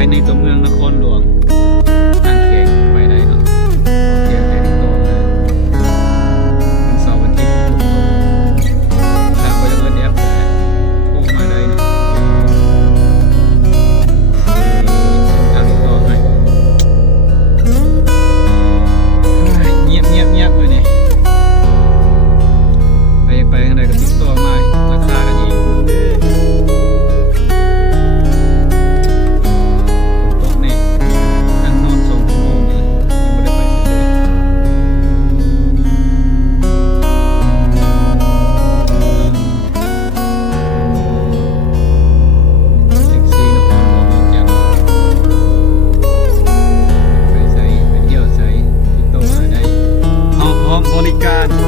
ายในตัวเมืองนครหลวงทางเขตไปได้เนาะเที่ยวไปที่โตเลยวันเสาร์วันอาทิตย์ฝนตกถ้าไปเล่นแอปแต่โทรมาได้เนาะทางที่โตให้เงียบเงียบเงียบเลยนี่ไปทางใดก็ติดต่อมาราคากันอีกบริการ